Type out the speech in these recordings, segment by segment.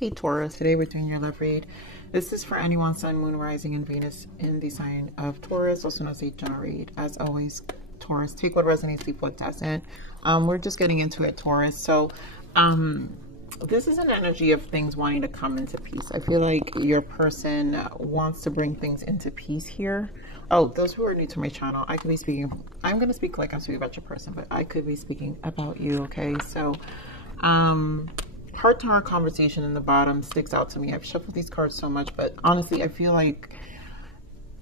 Hey Taurus, today we're doing your love read. This is for anyone, Sun, Moon, Rising, and Venus in the sign of Taurus, also known as a general read. As always, Taurus, take what resonates, leave what doesn't. We're just getting into it, Taurus. So, this is an energy of things wanting to come into peace. I feel like your person wants to bring things into peace here. Oh, those who are new to my channel, I could be speaking, I'm going to speak like I'm speaking about your person, but I could be speaking about you, okay? So, heart-to-heart conversation in the bottom sticks out to me. I've shuffled these cards so much, but honestly, I feel like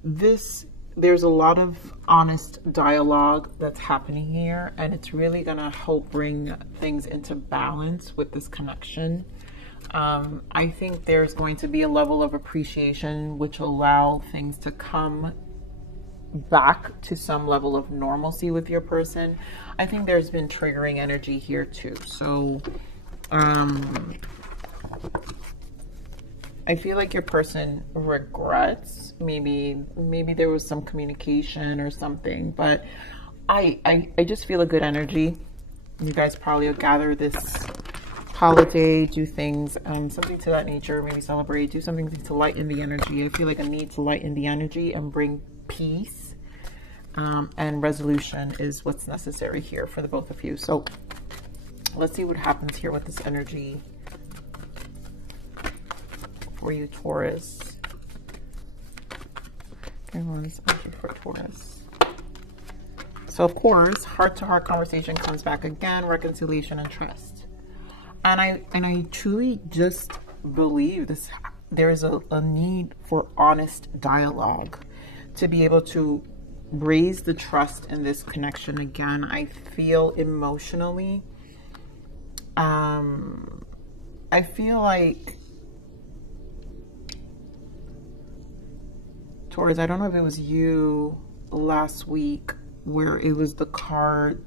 there's a lot of honest dialogue that's happening here, and it's really gonna help bring things into balance with this connection. I think there's going to be a level of appreciation which will allow things to come back to some level of normalcy with your person. I think there's been triggering energy here too. So I feel like your person regrets, maybe there was some communication or something, but I just feel a good energy. You guys probably will gather this holiday, do things, something to that nature, maybe celebrate, do something to lighten the energy. I feel like a need to lighten the energy and bring peace, and resolution is what's necessary here for the both of you. So let's see what happens here with this energy for you, Taurus. Everyone's energy for Taurus. So of course, heart-to-heart conversation comes back again, reconciliation and trust. And I truly just believe there is a need for honest dialogue to be able to raise the trust in this connection again. I feel emotionally, I feel like, Taurus, I don't know if it was you last week where it was the card,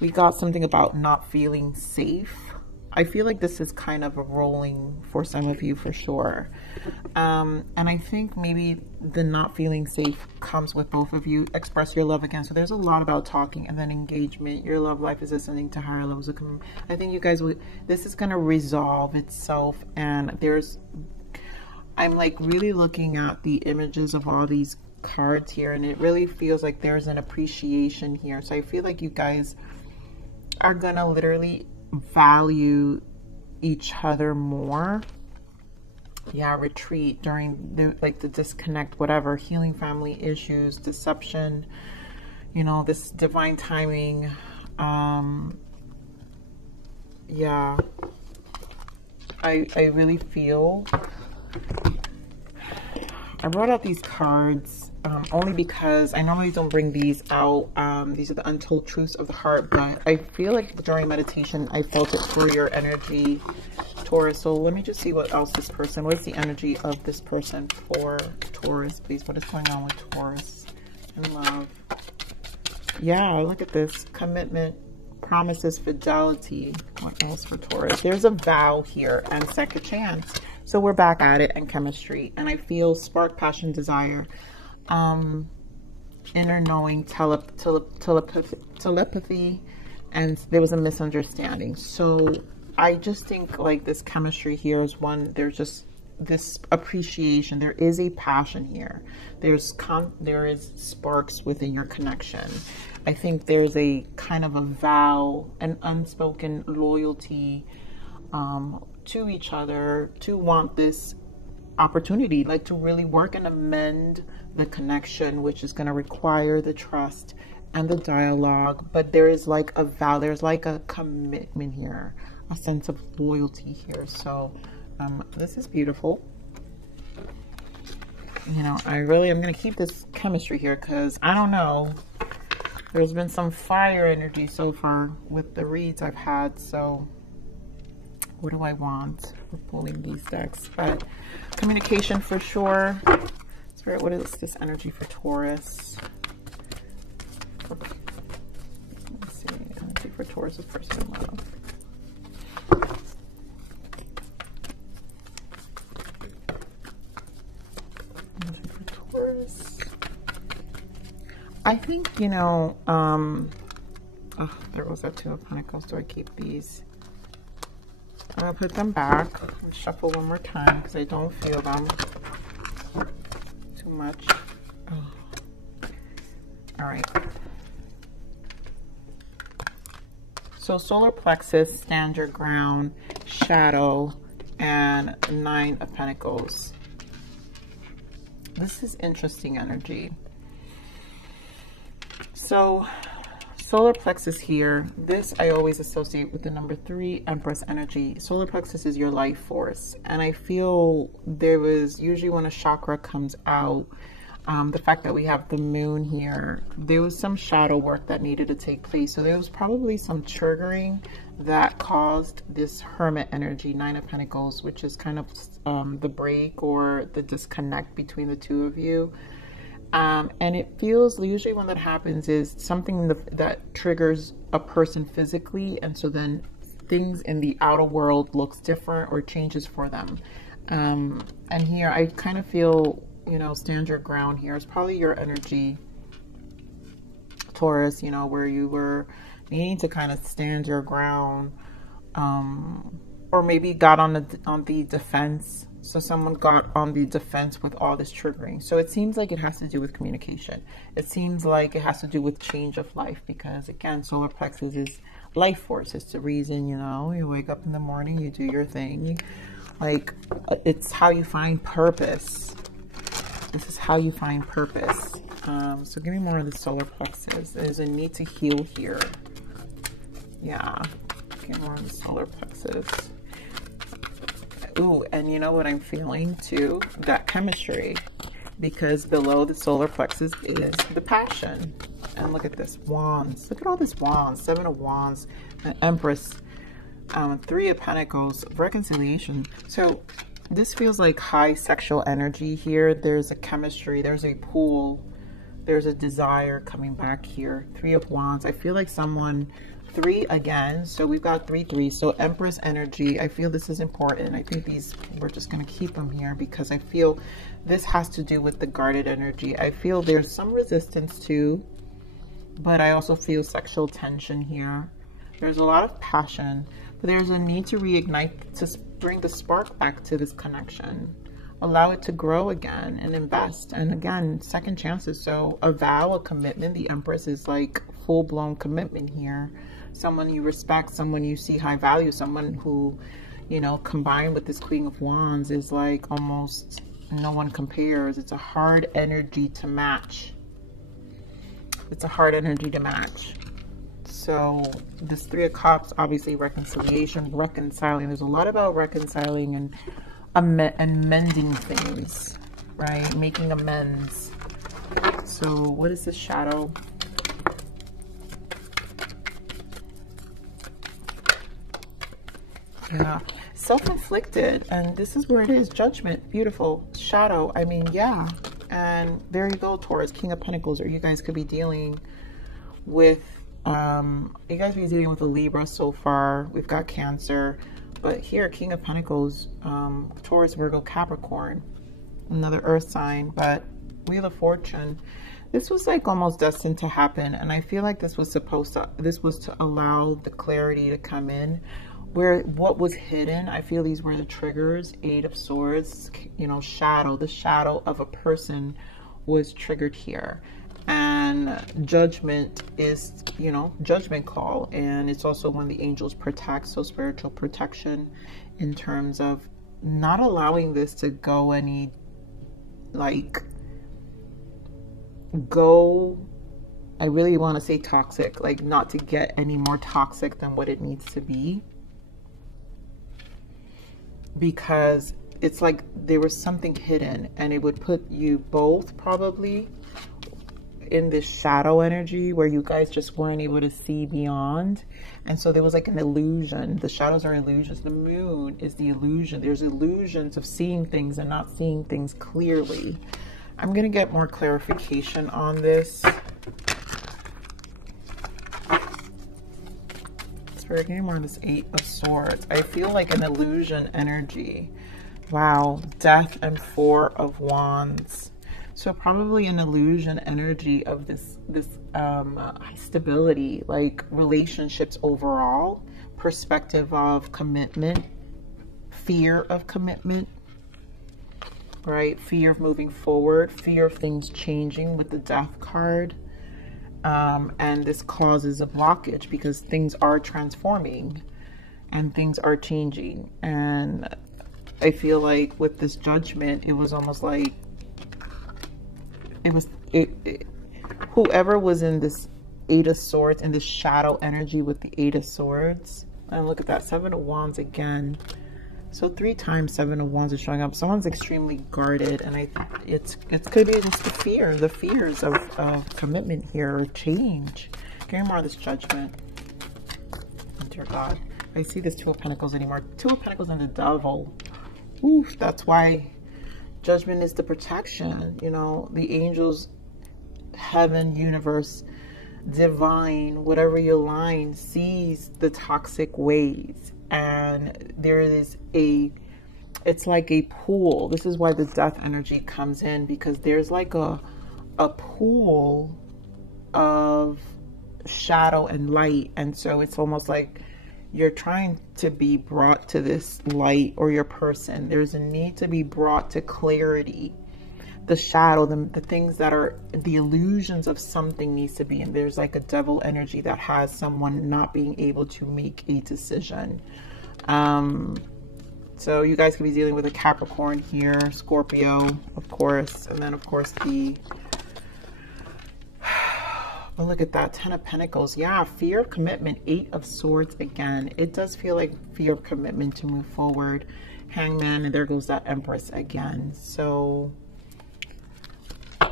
we got something about not feeling safe. I feel like this is kind of a rolling for some of you for sure. And I think maybe the not feeling safe comes with both of you. Express your love again. So there's a lot about talking and then engagement. Your love life is ascending to higher levels of I think you guys will, this is going to resolve itself. And I'm like really looking at the images of all these cards here, and it really feels like there's an appreciation here. So I feel like you guys are going to literally value each other more. Yeah, retreat during the disconnect, whatever, healing family issues, deception, you know, this divine timing. Yeah, I really feel, I brought out these cards only because I normally don't bring these out. These are the untold truths of the heart, but I feel like during meditation, I felt it for your energy, Taurus. So let me just see what else this person, what's the energy of this person for Taurus, please? What is going on with Taurus in love? Yeah, look at this. Commitment, promises, fidelity. What else for Taurus? There's a vow here and second chance. So we're back at it, and chemistry. And I feel spark, passion, desire, inner knowing, telepathy, and there was a misunderstanding. So I just think like this chemistry here is one, there's just this appreciation. There is a passion here. There is sparks within your connection. I think there's a kind of a vow, an unspoken loyalty, to each other, to want this opportunity, like to really work and amend the connection, which is going to require the trust and the dialogue. But there is like a vow, there's like a commitment here, a sense of loyalty here. So this is beautiful. You know, I'm going to keep this chemistry here because I don't know, there's been some fire energy so far with the reads I've had. So what do I want? We're pulling these decks, but communication for sure. Spirit, what is this energy for Taurus? Let's see, energy for Taurus is person in love. Energy for Taurus. I think, you know, oh, there goes that Two of Pentacles. Do I keep these? I'm gonna put them back and shuffle one more time because I don't feel them too much. Oh. All right. So solar plexus, stand your ground, shadow, and 9 of Pentacles. This is interesting energy. So solar plexus here, this I always associate with the number 3, Empress energy. Solar plexus is your life force. And I feel there was usually when a chakra comes out, the fact that we have the moon here, there was some shadow work that needed to take place. So there was probably some triggering that caused this hermit energy, 9 of Pentacles, which is kind of the break or the disconnect between the two of you. And it feels usually when that happens is something that triggers a person physically. And so then things in the outer world looks different or changes for them. And here I kind of feel, you know, stand your ground here. It's probably your energy, Taurus, you know, where you were needing to kind of stand your ground, or maybe got on the defense. So someone got on the defense with all this triggering. So it seems like it has to do with communication. It seems like it has to do with change of life, because again, solar plexus is life force. It's the reason, you know, you wake up in the morning, you do your thing. Like, it's how you find purpose. This is how you find purpose. So give me more of the solar plexus. There's a need to heal here. Yeah, get more of the solar plexus. Ooh, and you know what I'm feeling too? That chemistry. Because below the solar plexus is the passion. And look at this, wands. Look at all this wands. 7 of wands, an Empress, 3 of Pentacles, reconciliation. So this feels like high sexual energy here. There's a chemistry, there's a pull, there's a desire coming back here. 3 of wands. I feel like someone, 3 again. So we've got 3, 3. So Empress energy. I feel this is important. I think these, we're just going to keep them here because I feel this has to do with the guarded energy. I feel there's some resistance too, but I also feel sexual tension here. There's a lot of passion, but there's a need to reignite, to bring the spark back to this connection. Allow it to grow again and invest. And again, second chances. So a vow, a commitment. The Empress is like full-blown commitment here. Someone you respect, someone you see high value, someone who, you know, combined with this Queen of Wands is like almost no one compares. It's a hard energy to match. It's a hard energy to match. So this 3 of Cups, obviously reconciliation, reconciling. There's a lot about reconciling and mending things, right? Making amends. So what is this shadow? Yeah, self-inflicted, and this is where it is. Judgment, beautiful. Shadow, I mean, yeah. And there you go, Taurus, King of Pentacles, or you guys could be dealing with, you guys be dealing with a Libra so far. We've got Cancer, but here, King of Pentacles, Taurus, Virgo, Capricorn, another earth sign, but Wheel of Fortune. This was like almost destined to happen, and I feel like this was to allow the clarity to come in. Where what was hidden, I feel these were the triggers. 8 of Swords, you know, shadow. The shadow of a person was triggered here. And judgment is, you know, judgment call. And it's also when the angels protect, so spiritual protection in terms of not allowing this to go any, like, I really want to say toxic, like not to get any more toxic than what it needs to be. Because it's like there was something hidden, and it would put you both probably in this shadow energy where you guys just weren't able to see beyond. And so there was like an illusion. The shadows are illusions. The moon is the illusion. There's illusions of seeing things and not seeing things clearly. I'm going to get more clarification on this. Spirit, getting more on this 8 of Swords. I feel like an illusion energy. Wow. Death and 4 of Wands. So probably an illusion energy of this high stability, like relationships overall, perspective of commitment, fear of commitment, right? Fear of moving forward, fear of things changing with the Death card. And this causes a blockage because things are transforming and things are changing. And I feel like with this Judgment, it was almost like whoever was in this Eight of Swords and this shadow energy with the Eight of Swords. And look at that, Seven of Wands again. So 3 times Seven of Wands is showing up. Someone's extremely guarded, and it's could be just the fears of commitment here, or change. Give me more of this Judgment. Oh, dear God, I see this Two of Pentacles anymore. Two of Pentacles and the Devil. Oof, that's why Judgment is the protection. You know, the angels, heaven, universe, divine, whatever your line, sees the toxic ways. And there is it's like a pool. This is why the Death energy comes in, because there's like a pool of shadow and light. And so it's almost like you're trying to be brought to this light, or your person. There's a need to be brought to clarity. The shadow, the things that are the illusions of something needs to be. And there's like a Devil energy that has someone not being able to make a decision. So you guys could be dealing with a Capricorn here, Scorpio, of course. And then of course well, look at that, Ten of Pentacles. Yeah, fear of commitment, Eight of Swords again. It does feel like fear of commitment to move forward. Hangman, and there goes that Empress again. So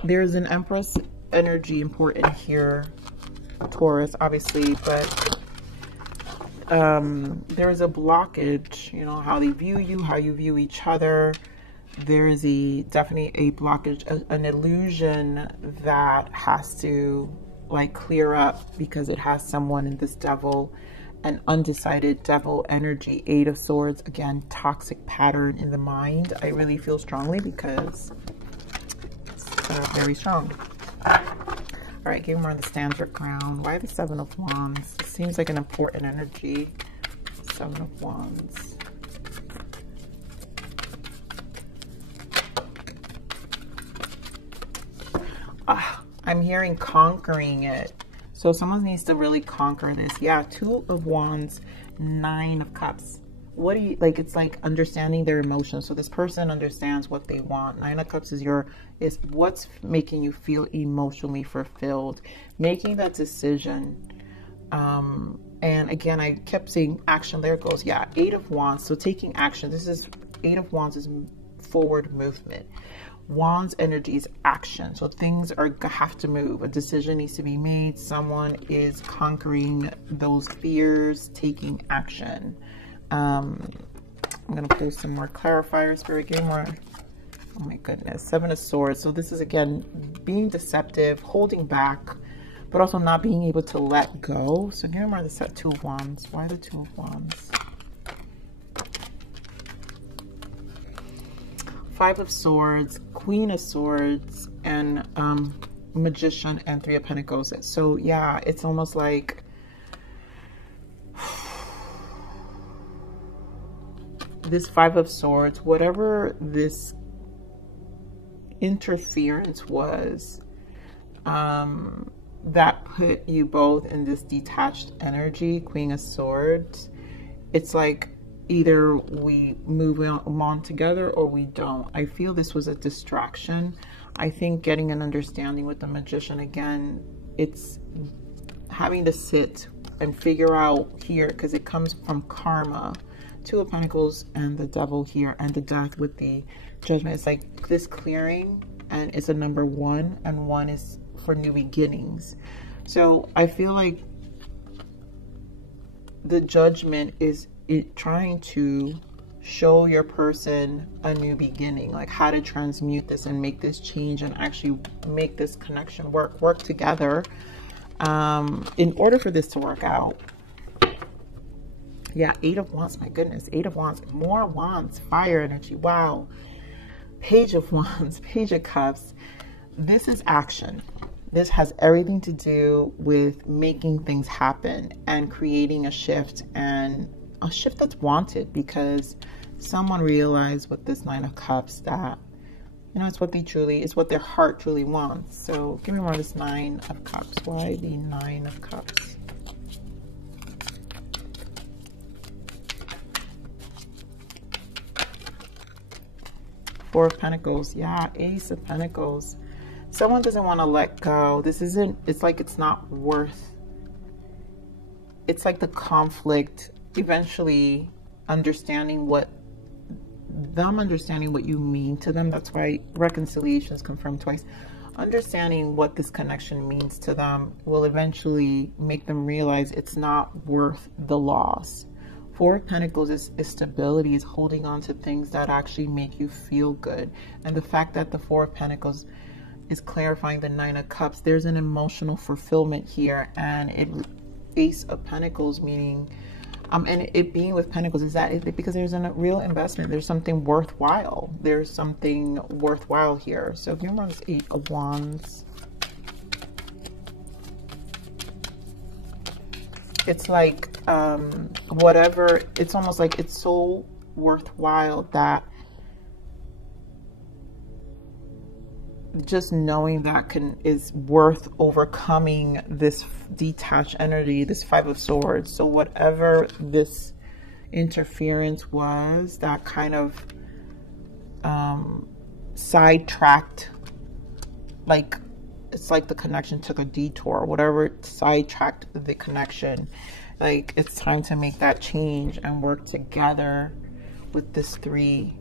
there's an Empress energy important here, Taurus, obviously, but there is a blockage, you know, how they view you, how you view each other. There is definitely a blockage, an illusion that has to like clear up, because it has someone in this Devil, an undecided Devil energy. Eight of Swords, again, toxic pattern in the mind. I really feel strongly because very strong. All right, give me more on the Standard Crown. Why the Seven of Wands? Seems like an important energy. Seven of Wands. I'm hearing conquering it. So someone needs to really conquer this. Yeah, Two of Wands, Nine of Cups. What do you like? It's like understanding their emotions. So this person understands what they want. Nine of Cups is what's making you feel emotionally fulfilled, making that decision. And again, I kept saying action. There it goes. Yeah, Eight of Wands. So taking action. This is Eight of Wands is forward movement. Wands energy is action. So things have to move. A decision needs to be made. Someone is conquering those fears, taking action. I'm going to pull some more clarifiers. Spirit, give me more. Oh my goodness. Seven of Swords. So this is, again, being deceptive, holding back, but also not being able to let go. So give me more of the Two of Wands. Why the Two of Wands? Five of Swords, Queen of Swords, and Magician, and Three of Pentacles. So yeah, it's almost like this Five of Swords, whatever this interference was, that put you both in this detached energy, Queen of Swords. It's like either we move on together or we don't. I feel this was a distraction. I think getting an understanding with the Magician, again, it's having to sit and figure out here, because it comes from karma. Two of Pentacles and the Devil here, and the Death with the Judgment. It's like this clearing, and it's a number 1, and 1 is for new beginnings. So I feel like the Judgment is trying to show your person a new beginning, like how to transmute this and make this change and actually make this connection work together in order for this to work out. Yeah, Eight of Wands, my goodness, Eight of Wands, more Wands, fire energy, wow. Page of Wands, Page of Cups. This is action. This has everything to do with making things happen and creating a shift, and a shift that's wanted, because someone realized with this Nine of Cups that, you know, it's what their heart truly wants. So give me more of this Nine of Cups. Why the Nine of Cups? Four of Pentacles. Yeah, Ace of Pentacles. Someone doesn't want to let go. This isn't, it's like it's not worth, it's like the conflict, eventually understanding what you mean to them. That's why reconciliation is confirmed twice. Understanding what this connection means to them will eventually make them realize it's not worth the loss. Four of Pentacles is stability, is holding on to things that actually make you feel good. And the fact that the Four of Pentacles is clarifying the Nine of Cups, there's an emotional fulfillment here. And Ace of Pentacles, meaning and it being with Pentacles, is that because there's a real investment, there's something worthwhile, here. So if you're on this Eight of Wands, it's like whatever, it's almost like it's so worthwhile that just knowing that is worth overcoming this detached energy, this Five of Swords. So whatever this interference was that kind of sidetracked, like it's like the connection took a detour, whatever sidetracked the connection, like it's time to make that change and work together with this Three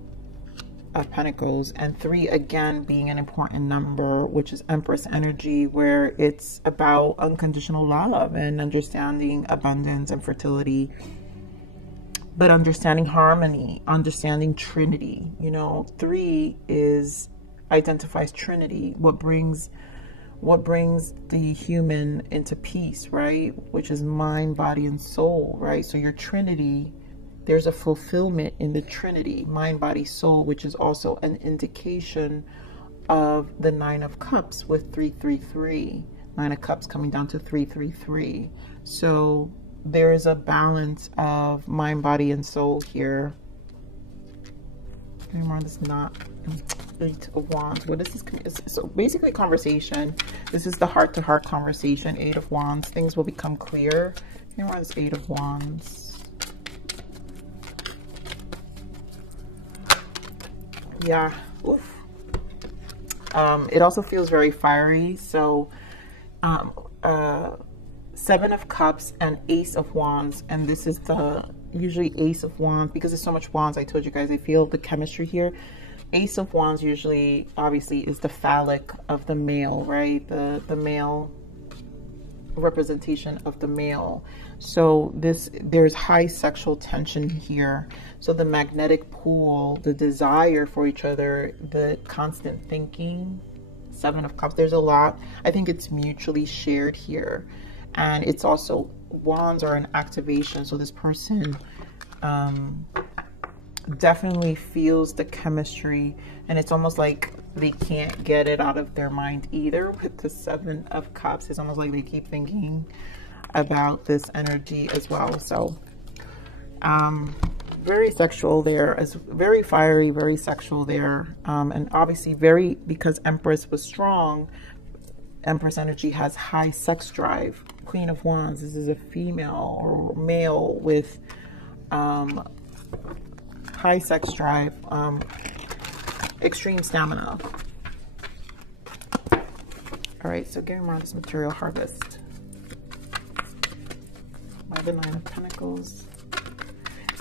of Pentacles. And 3 again being an important number, which is Empress energy, where it's about unconditional love and understanding abundance and fertility, but understanding harmony, understanding Trinity. You know, 3 identifies Trinity, what brings the human into peace, right? Which is mind, body, and soul, right? So your Trinity, there's a fulfillment in the Trinity, mind, body, soul, which is also an indication of the Nine of Cups with 333. Nine of Cups coming down to 333. So there is a balance of mind, body, and soul here. Remember, this is not Eight of Wands. What is this? So basically conversation. This is the heart-to-heart conversation. Eight of Wands. Things will become clear. Remember, this Eight of Wands. Yeah. Oof. It also feels very fiery. So Seven of Cups and Ace of Wands, and this is the usually Ace of Wands, because there's so much wands. I told you guys, I feel the chemistry here. Ace of Wands usually obviously is the phallic of the male, right? The male representation of the male. So there's high sexual tension here. So the magnetic pull, the desire for each other, the constant thinking. Seven of Cups, there's a lot. I think it's mutually shared here. And it's also, wands are an activation. So this person definitely feels the chemistry, and it's almost like they can't get it out of their mind either. With the Seven of Cups, it's almost like they keep thinking about this energy as well. So very sexual there, as very fiery, very sexual there, and obviously very, because Empress was strong, Empress energy has high sex drive. Queen of Wands, this is a female or male with high sex drive, extreme stamina. All right, so getting around this material harvest. Why the Nine of Pentacles?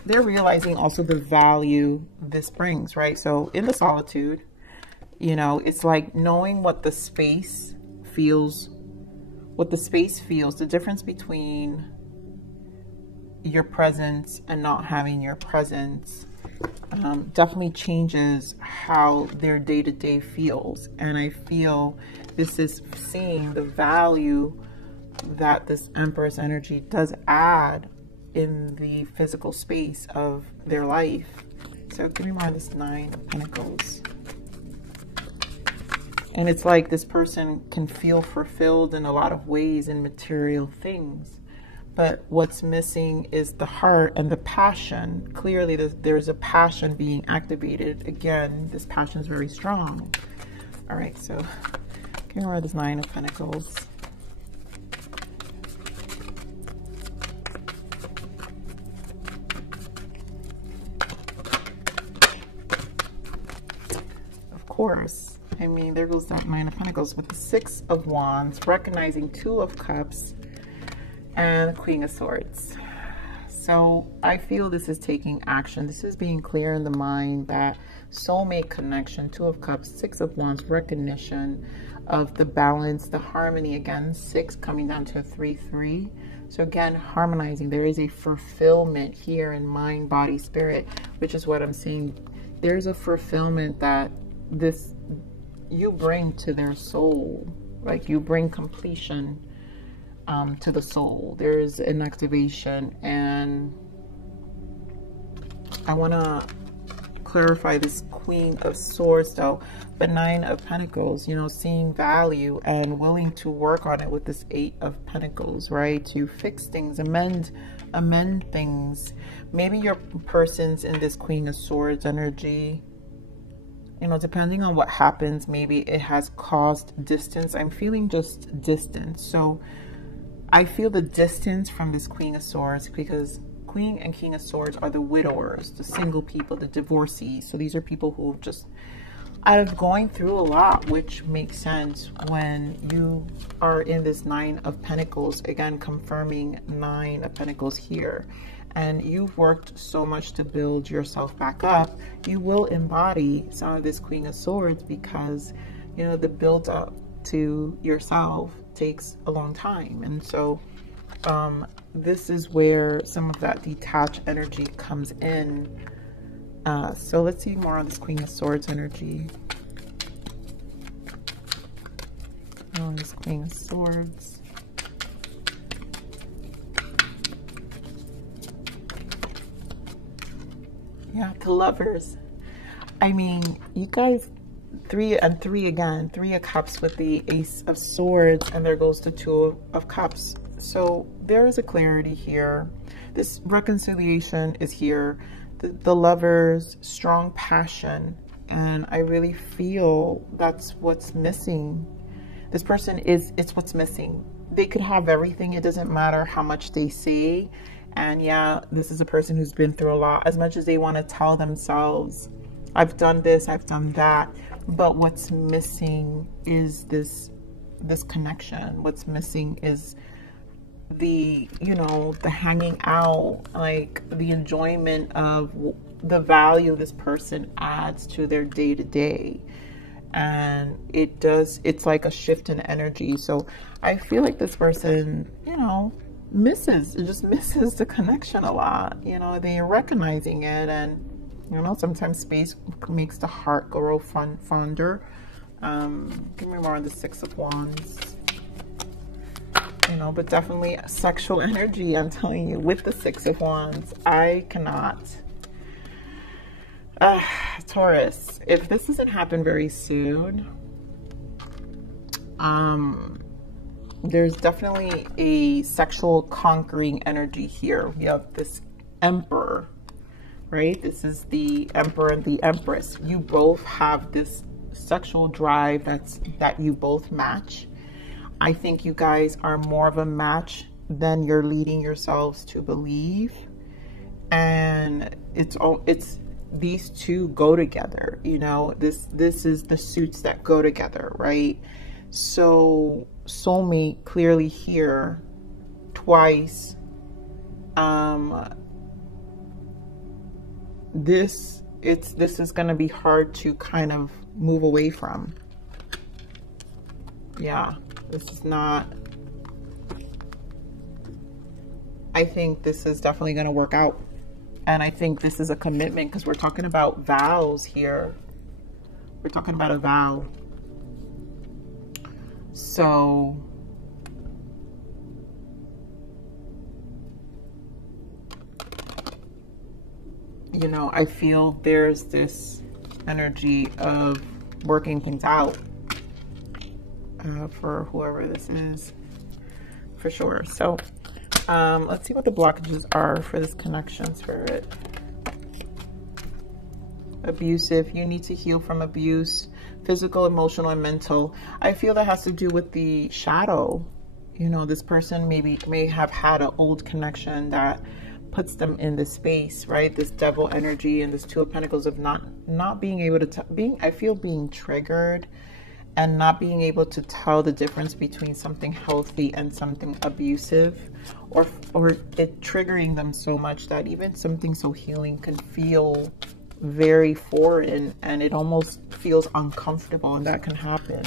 They're realizing also the value this brings, right? So in the solitude, you know, it's like knowing what the space feels, the difference between your presence and not having your presence definitely changes how their day-to-day feels. And I feel this is seeing the value that this Empress energy does add in the physical space of their life. So give me more of this Nine of Pentacles. And it's like this person can feel fulfilled in a lot of ways in material things, But what's missing is the heart and the passion. Clearly, there's a passion being activated. Again, this passion is very strong. All right, so can we read this Nine of Pentacles? Of course. I mean, there goes that Nine of Pentacles with the Six of Wands, recognizing Two of Cups, and Queen of Swords. So I feel this is taking action. This is being clear in the mind, that soulmate connection, Two of Cups, Six of Wands, recognition of the balance, the harmony. Again, 6 coming down to 3-3. So again, harmonizing. There is a fulfillment here in mind, body, spirit, which is what I'm seeing. There's a fulfillment that you bring to their soul. Like you bring completion to the soul. There's an activation, and I want to clarify this Queen of Swords though, but Nine of Pentacles, you know, seeing value and willing to work on it with this Eight of Pentacles, right? To fix things, amend things. Maybe your person's in this Queen of Swords energy. You know, depending on what happens, maybe it has caused distance. I'm feeling just distance. So I feel the distance from this Queen of Swords, because Queen and King of Swords are the widowers, the single people, the divorcees. So these are people who just are going through a lot, which makes sense when you are in this Nine of Pentacles. Again, confirming Nine of Pentacles here. And you've worked so much to build yourself back up. You will embody some of this Queen of Swords, because, you know, the build up to yourself takes a long time. And so this is where some of that detached energy comes in. So let's see more on this Queen of Swords energy. On this Queen of Swords. Yeah, the Lovers. I mean, you guys, 3 and 3 again, 3 of Cups with the Ace of Swords, and there goes the Two of Cups. So there is a clarity here. This reconciliation is here. The Lovers, strong passion, and I really feel that's what's missing. This person it's what's missing. They could have everything. It doesn't matter how much they say. And yeah, this is a person who's been through a lot. As much as they want to tell themselves, I've done this, I've done that, but what's missing is this connection. What's missing is the, you know, the hanging out, like the enjoyment of the value this person adds to their day-to-day. And it's like a shift in energy. So I feel like this person, you know, just misses the connection a lot. You know, they're recognizing it, and you know, sometimes space makes the heart grow fonder. Give me more on the Six of Wands. You know, but definitely sexual energy, I'm telling you, with the Six of Wands. I cannot. Taurus, if this doesn't happen very soon, there's definitely a sexual conquering energy here. We have this Emperor, right? This is the Emperor and the Empress. You both have this sexual drive that you both match. I think you guys are more of a match than you're leading yourselves to believe. And it's these two go together, you know. This is the suits that go together, right? So soulmate clearly here twice. This is going to be hard to kind of move away from. Yeah, this is not, I think this is definitely going to work out. And I think this is a commitment, because we're talking about vows here. We're talking about a vow. So you know, I feel there's this energy of working things out for whoever this is, for sure. So Let's see what the blockages are for this connection, Spirit. Abusive. You need to heal from abuse, physical, emotional, and mental. I feel that has to do with the shadow. You know, this person may have had an old connection that puts them in this space, right? This devil energy and this Two of Pentacles of not being able to being triggered and not being able to tell the difference between something healthy and something abusive, or it triggering them so much that even something so healing can feel very foreign and it almost feels uncomfortable, and that can happen.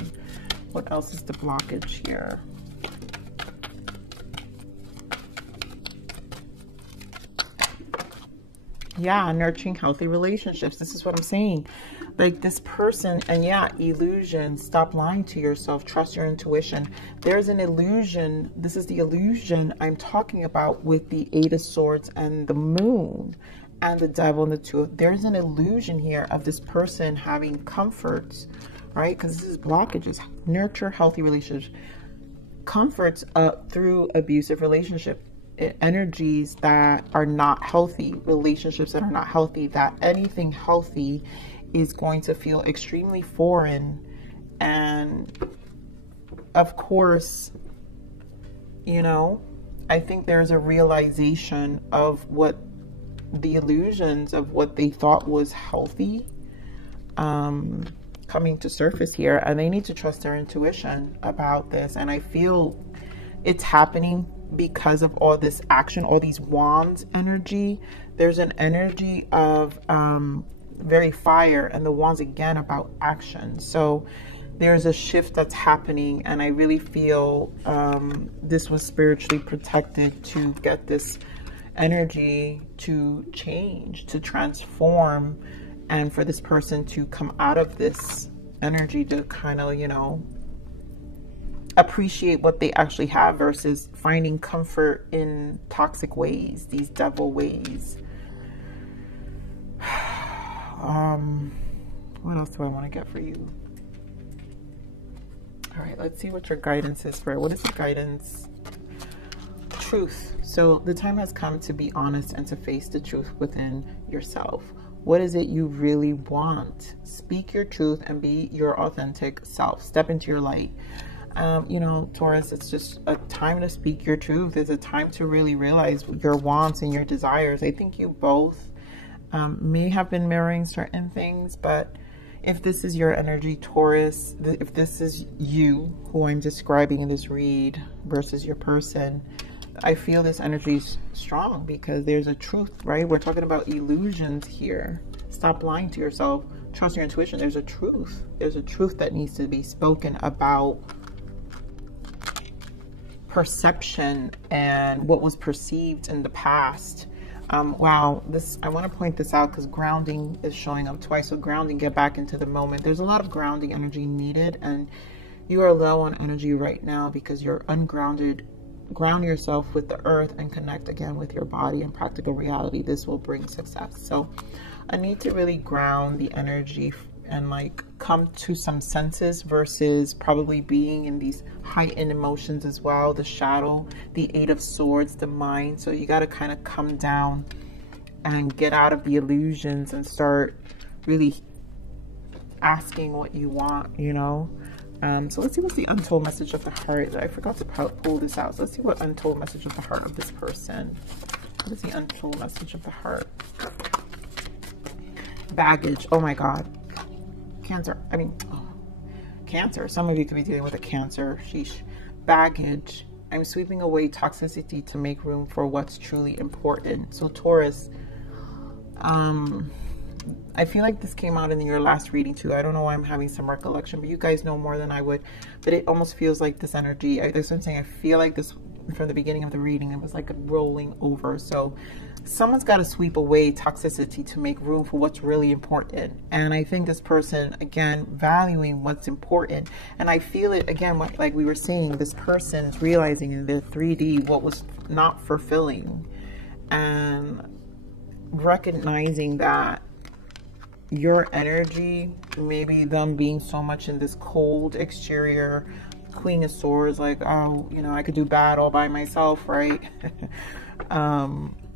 What else is the blockage here? Yeah, nurturing healthy relationships. This is what I'm saying. Like this person, and yeah, illusion. Stop lying to yourself. Trust your intuition. There's an illusion. This is the illusion I'm talking about with the Eight of Swords and the Moon and the Devil and the Two. There's an illusion here of this person having comforts, right? Because this is blockages. Nurture healthy relationships. Comforts through abusive relationship. Energies that are not healthy, relationships that are not healthy, that anything healthy is going to feel extremely foreign. And of course, you know, I think there's a realization of what the illusions of what they thought was healthy coming to surface here, and they need to trust their intuition about this. And I feel it's happening because of all this action, all these wands energy. There's an energy of very fire, and the wands again about action. So there's a shift that's happening, and I really feel this was spiritually protected to get this energy to change, to transform, and for this person to come out of this energy to kind of, you know, appreciate what they actually have versus finding comfort in toxic ways, these devil ways. What else do I want to get for you? All right, let's see what your guidance is for. What is the guidance? Truth. So the time has come to be honest and to face the truth within yourself. What is it you really want? Speak your truth and be your authentic self. Step into your light. You know, Taurus, it's just a time to speak your truth. It's a time to really realize your wants and your desires. I think you both may have been mirroring certain things, but if this is your energy, Taurus, if this is you who I'm describing in this read versus your person, I feel this energy is strong because there's a truth, right? We're talking about illusions here. Stop lying to yourself. Trust your intuition. There's a truth. There's a truth that needs to be spoken about perception and what was perceived in the past. Wow, I want to point this out because grounding is showing up twice. So grounding, get back into the moment. There's a lot of grounding energy needed, and you are low on energy right now because you're ungrounded. Ground yourself with the earth and connect again with your body and practical reality. This will bring success. So I need to really ground the energy and like come to some senses versus probably being in these heightened emotions as well. The shadow, the Eight of Swords, the mind. So you got to kind of come down and get out of the illusions and start really asking what you want, you know. So let's see what's the untold message of the heart. I forgot to pull this out. So let's see what untold message of the heart of this person. What is the untold message of the heart? Baggage. Oh my God. Cancer. I mean, Cancer. Some of you could be dealing with a Cancer. Sheesh. Baggage. I'm sweeping away toxicity to make room for what's truly important. So Taurus, I feel like this came out in your last reading too. I don't know why I'm having some recollection, but you guys know more than I would. But it almost feels like this energy. That's what I'm saying. I feel like this from the beginning of the reading. It was like a rolling over. So someone's got to sweep away toxicity to make room for what's really important. And I think this person, again, valuing what's important. And I feel it, again, like we were saying, this person's realizing in their 3D what was not fulfilling. And recognizing that your energy, maybe them being so much in this cold exterior, Queen of Swords, like, oh, you know, I could do bad all by myself, right?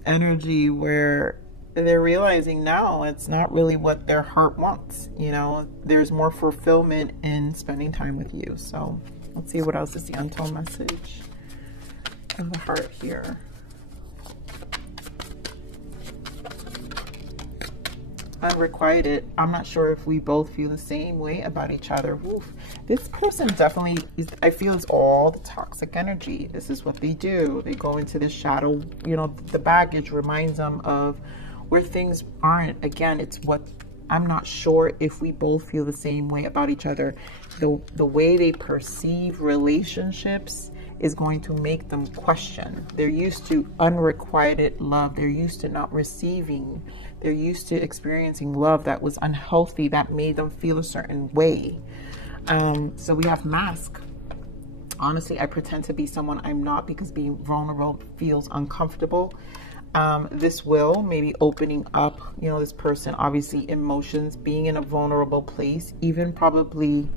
Energy where they're realizing now it's not really what their heart wants. You know, there's more fulfillment in spending time with you. So let's see what else is the untold message of the heart here. Unrequited. I'm not sure if we both feel the same way about each other. Oof. This person definitely is, I feel, is all the toxic energy. This is what they do. They go into the shadow. You know, the baggage reminds them of where things aren't. Again, it's what I'm not sure if we both feel the same way about each other. The way they perceive relationships is going to make them question. They're used to unrequited love. They're used to not receiving. They're used to experiencing love that was unhealthy, that made them feel a certain way. So we have mask. Honestly, I pretend to be someone I'm not because being vulnerable feels uncomfortable. This will maybe opening up, you know, this person, obviously emotions, being in a vulnerable place, even probably,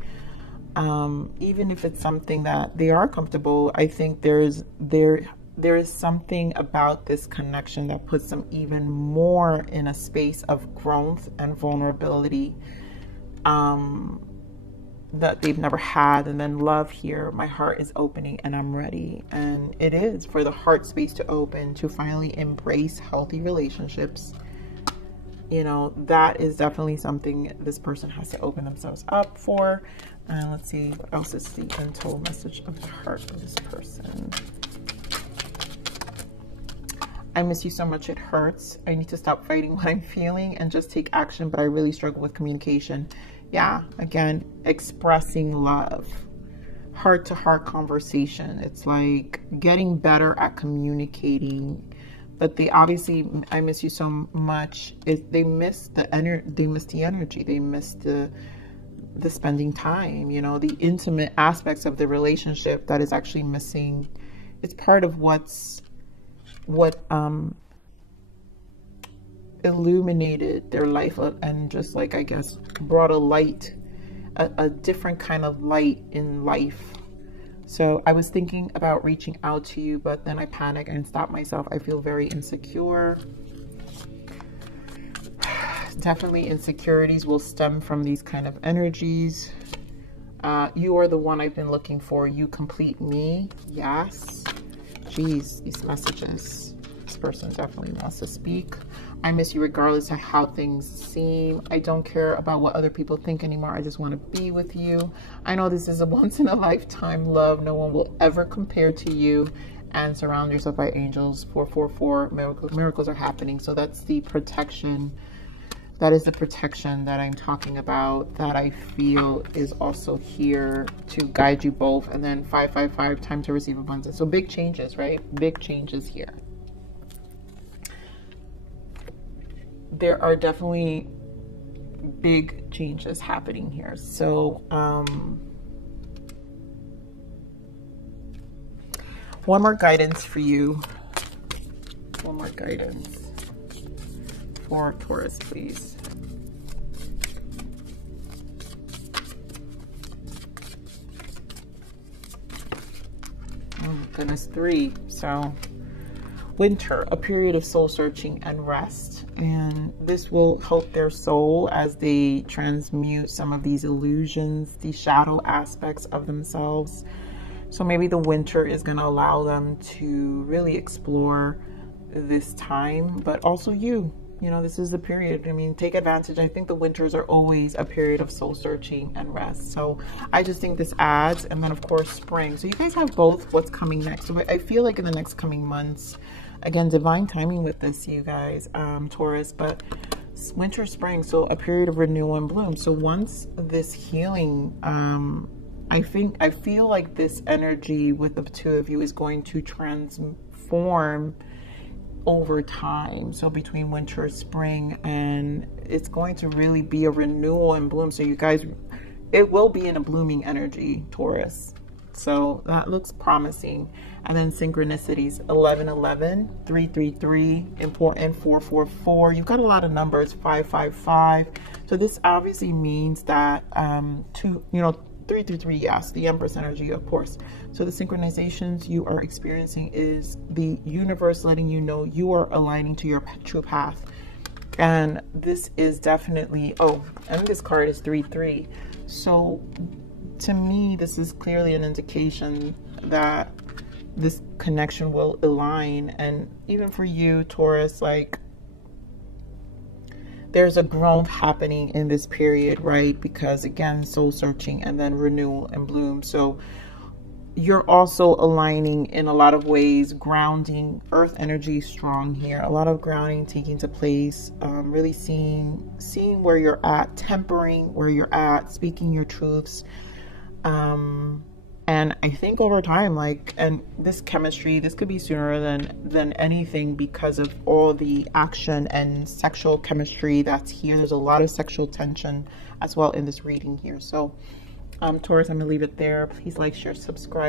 even if it's something that they are comfortable. I think there is something about this connection that puts them even more in a space of growth and vulnerability that they've never had. And then love here, my heart is opening and I'm ready. And it is for the heart space to open, to finally embrace healthy relationships. You know, that is definitely something this person has to open themselves up for. And let's see what else is the untold message of the heart of this person. I miss you so much, it hurts. I need to stop fighting what I'm feeling and just take action, but I really struggle with communication. Yeah, again, expressing love. Heart-to-heart conversation. It's like getting better at communicating. But they obviously, I miss you so much. They miss the energy. They miss the energy. They miss the spending time. You know, the intimate aspects of the relationship that is actually missing. It's part of what illuminated their life and just, like, I guess, brought a light, a different kind of light in life. So I was thinking about reaching out to you, but then I panicked and stopped myself. I feel very insecure. Definitely insecurities will stem from these kind of energies. You are the one I've been looking for. You complete me. Yes. Jeez, these messages. This person definitely wants to speak. I miss you regardless of how things seem. I don't care about what other people think anymore. I just want to be with you. I know this is a once-in-a-lifetime love. No one will ever compare to you. And surround yourself by angels. 444, miracles are happening. So that's the protection. That is the protection that I'm talking about, that I feel is also here to guide you both. And then 555, time to receive abundance. So big changes, right? Big changes here. There are definitely big changes happening here. So one more guidance for you. One more guidance for Taurus, please. Oh goodness, 3. So winter, a period of soul searching and rest. And this will help their soul as they transmute some of these illusions, these shadow aspects of themselves. So maybe the winter is going to allow them to really explore this time, but also you know, this is the period. I mean, take advantage. I think the winters are always a period of soul searching and rest. So I just think this adds, and then of course spring. So you guys have both what's coming next. So I feel like in the next coming months, again, divine timing with this, you guys, Taurus, but winter, spring, so a period of renewal and bloom. So once this healing, I feel like this energy with the two of you is going to transform over time. So between winter, spring, and it's going to really be a renewal and bloom. So you guys, it will be in a blooming energy, Taurus. So that looks promising. And then synchronicities, 1111, 333, important, 444. You've got a lot of numbers, 555. So this obviously means that 333, yes, the Empress energy, of course. So the synchronizations you are experiencing is the universe letting you know you are aligning to your true path. And this is definitely, oh, and this card is 3-3. So to me, this is clearly an indication that this connection will align. And even for you, Taurus, like, there's a growth happening in this period, right? Because again, soul searching and then renewal and bloom. So you're also aligning in a lot of ways, grounding, earth energy strong here, a lot of grounding taking to place, really seeing where you're at, tempering where you're at, speaking your truths. And I think over time, like, and this chemistry, this could be sooner than anything because of all the action and sexual chemistry that's here. There's a lot of sexual tension as well in this reading here. So Taurus, I'm gonna leave it there. Please like, share, subscribe.